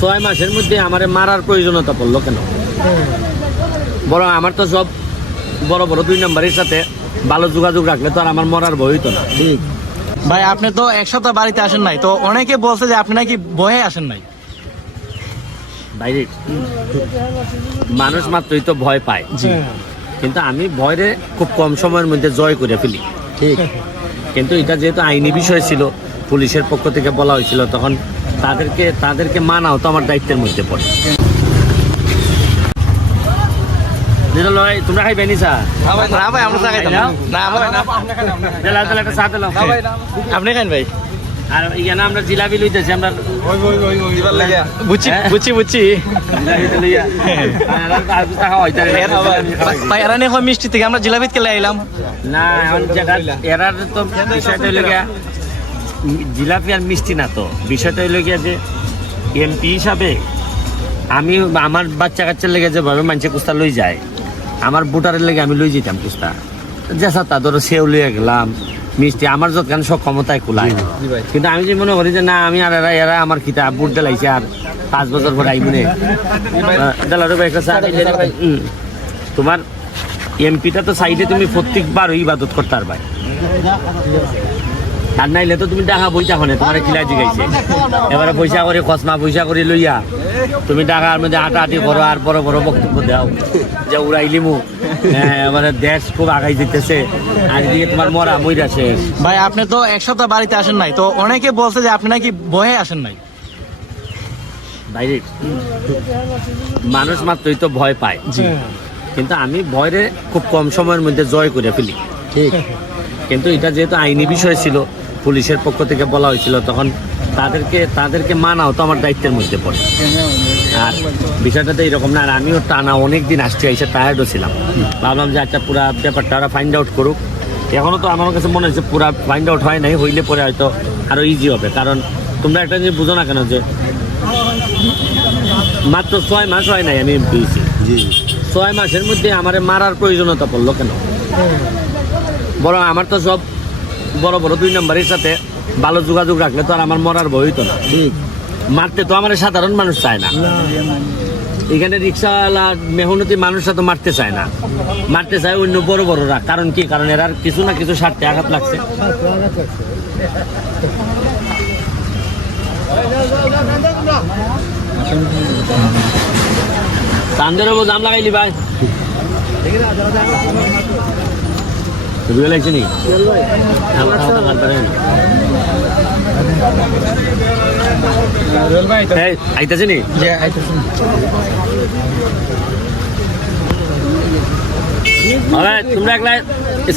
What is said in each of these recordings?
6 মাসের মধ্যে আমার মারার প্রয়োজনীয়তা পড়লো কেন? বরং আমার তো সব বড় বড় 2 নম্বরের সাথে ভালো যোগাযোগ রাখলে তো আর আমার মরার ভয় হইতো না। ঠিক ভাই, আপনি তো এক সপ্তাহ বাড়িতে আসেন নাই, তো অনেকে বলছে যে আপনি নাকি ভয়ে আসেন নাই। বাইরে মানুষ মাত্রই তো ভয় পায়, কিন্তু আমি ভয়রে খুব কম সময়ের মধ্যে জয় করে ফেলি। ঠিক, কিন্তু এটা যেহেতু আইনি বিষয় ছিল, পুলিশের পক্ষ থেকে বলা হয়েছিল, তখন তাদেরকে মানাও তো আমার দায়িত্বের মধ্যে পড়ে। তোমরা খাইবে নিসা? না ভাই, আমরা চা খাইতাম না। না ভাই, না একটা চা দিলাম। আপনি খান ভাই। আর এখানে আমরা জিলাপি লইতেছি, আমরা বুঝছি ভাই, এরা নিয়ে মিষ্টি থেকে আমরা জিলাপি খেলে আইলাম না। এখন এরার তো বিষয়টা হইল গিয়া জিলাপি আর মিষ্টি না, তো বিষয়টা হইল গিয়া যে এমপি হিসাবে আমি আমার বাচ্চা কাচ্চার লেগে যেভাবে মানুষে কুস্তা লই যায়, আমার ভোটারের লেগে আমি লই যেতাম কুস্তা, যেসা তা ধরো সেও লইয়া গেলাম, মিষ্টি আমার যতখান সব ক্ষমতায় কুলায়। কিন্তু আমি যে মনে করি যে না, আমি আর এরা আমার খিতা বুট দেলাইছে, আর 5 বছর পর আইমনে তোমার এমপিটা তো সাইডে তুমি প্রত্যেকবার ইবাদত করতে পারবে, আর নাইলে তো তুমি টাকা বইটা হনে তোমার কিলা জিগাইছে। এবারে পয়সা করে খসমা পয়সা করে লইয়া তুমি টাকার মধ্যে হাঁটাহাঁটি করো আর বড় বড় বক্তব্য দাও যে উড়াইলিমু, এবারে দেশ খুব আগাই দিতেছে, আর এদিকে তোমার মরা মইরা শেষ। ভাই, আপনি তো এক সপ্তাহ বাড়িতে আসেন নাই, তো অনেকে বলছে যে আপনি নাকি ভয়ে আসেন নাই। বাইরে মানুষ মাত্রই তো ভয় পায়, কিন্তু আমি ভয়রে খুব কম সময়ের মধ্যে জয় করে ফেলি। ঠিক, কিন্তু এটা যেহেতু আইনি বিষয় ছিল, পুলিশের পক্ষ থেকে বলা হয়েছিল, তখন তাদেরকে মানাও তো আমার দায়িত্বের মধ্যে পড়ে। আর বিষয়টা তো এরকম না, আর আমিও টানা অনেকদিন আসছি, এসে টায়ার্ডও ছিলাম। ভাবলাম যে একটা পুরা ব্যাপারটা ওরা ফাইন্ড আউট করুক। এখনও তো আমার কাছে মনে হচ্ছে পুরা ফাইন্ড আউট হয় নাই, হইলে পরে হয়তো আরও ইজি হবে। কারণ তোমরা একটা জিনিস বুঝো না কেন, যে মাত্র 6 মাস হয় নাই আমি পেয়েছি। 6 মাসের মধ্যে আমার মারার প্রয়োজনীয়তা পড়লো কেন? বরং আমার তো সব বড় বড় 2 নম্বরের সাথে ভালো যোগাযোগ রাখলে তো আর আমার মরার ভয় হইতো না। মারতে তো আমার সাধারণ মানুষ চায় না, এখানে রিক্সাওয়ালা মেহনতি মানুষরা তো মারতে চায় না, মারতে চায় অন্য বড় বড়রা। কারণ কি? কারণ এরা কিছু না কিছু স্বার্থে আঘাত লাগছে। তান্দের ওপর দাম লাগাইলি ভাই, লাগছে নি আইতাছে নি? তোমরা একলা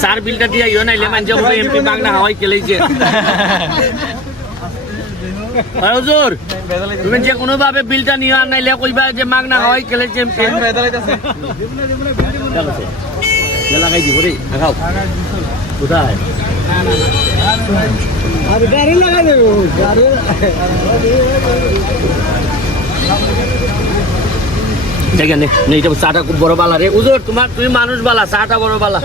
সার বিলটা দিয়ে ইয়ে নাইলে মানছে এমপি বাংলা হাওয়াই খেলেছে। হুজুর, তুমি যে কোনো ভাবে বিলটা নিয়ে আর নাইলে কইবা যে মাগনা হাওয়াই খেলেছে এমপি। লাগাই দিব রে, খাও কোথায়? গাড়ি লাগাই দেবো, গাড়ি দেখেন এইটা চাটা খুব বড় বালা রে। উজোর তুমি মানুষ বালা, চাটা বড় বালা।